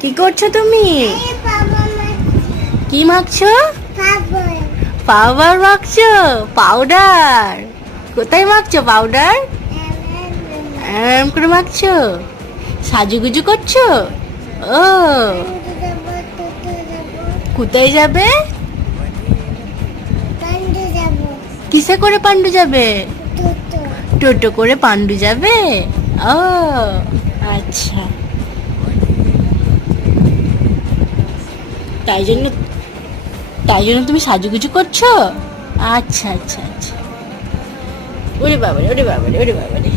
কি করছো তুমি? কি মাখছো? পাউডার মাখছো? পাউডার কোথায় মাখছো? পাউডার এরম করে মাখছো? সাজুগুজু করছো? ও, কোথায় যাবে? কিসে করে পান্ডু যাবে? টোটো করে পান্ডু যাবে? ও আচ্ছা, তাই জন্য তাই জন্য তুমি সাজুগুজু করছো? আচ্ছা আচ্ছা আচ্ছা। ওরে বাবারে, ওরে বাবারে, ওরে বাবারে।